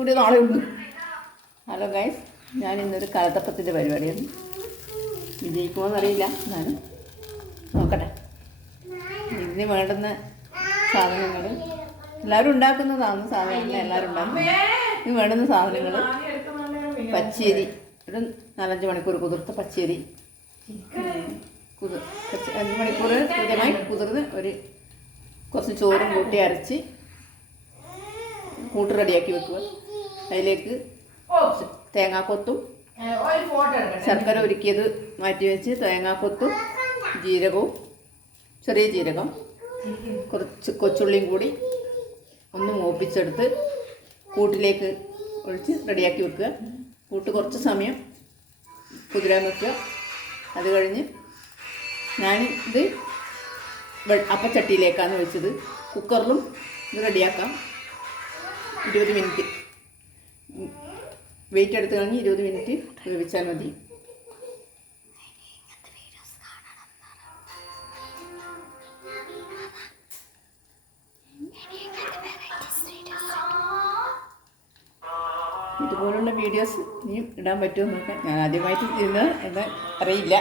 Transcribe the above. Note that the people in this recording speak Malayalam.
കൂടി നാളെ ഉണ്ട്. ഹലോ ഗൈസ്, ഞാൻ ഇന്നൊരു കലത്തപ്പത്തിൻ്റെ പരിപാടിയാണ്. വിജയിക്കുമോയെന്നറിയില്ല, എന്നാലും നോക്കട്ടെ. ഇതിന് വേണ്ടുന്ന സാധനങ്ങൾ എല്ലാവരും ഉണ്ടാക്കുന്നതാണ്. സാധനങ്ങൾ എല്ലാവരും ഉണ്ടാക്കും. ഇതിന് വേണ്ടുന്ന സാധനങ്ങൾ പച്ചരി, ഒരു 4-5 മണിക്കൂർ കുതിർത്ത പച്ചരി, 5 മണിക്കൂർ കൃത്യമായി കുതിർന്ന് കുറച്ച് ചോറും കൂട്ടി അരച്ച് കൂട്ട് റെഡിയാക്കി വെക്കുക. അതിലേക്ക് തേങ്ങാക്കൊത്തും ശർക്കര ഉരുക്കിയത് മാറ്റി വെച്ച് തേങ്ങാക്കൊത്തും ജീരകവും, ചെറിയ ജീരകം, കുറച്ച് കൊച്ചുള്ളിയും കൂടി ഒന്ന് മൂപ്പിച്ചെടുത്ത് കൂട്ടിലേക്ക് ഒഴിച്ച് റെഡിയാക്കി വെക്കുക. കൂട്ട് കുറച്ച് സമയം കുതിരാൻ വെക്കുക. അത് കഴിഞ്ഞ് ഞാൻ ഇത് അപ്പച്ചട്ടിയിലേക്കാണ് വെച്ചത്. കുക്കറിലും ഇത് റെഡിയാക്കാം. 20 മിനിറ്റ് വെയിറ്റ് എടുത്ത് കഴിഞ്ഞ് 20 മിനിറ്റ് വേവിച്ചാൽ മതി. ഇതുപോലുള്ള വീഡിയോസ് ഇനിയും ഇടാൻ പറ്റുമോ നോക്കാം. ഞാൻ ആദ്യമായിട്ട് ഇരുന്ന് എന്ന് അറിയില്ല.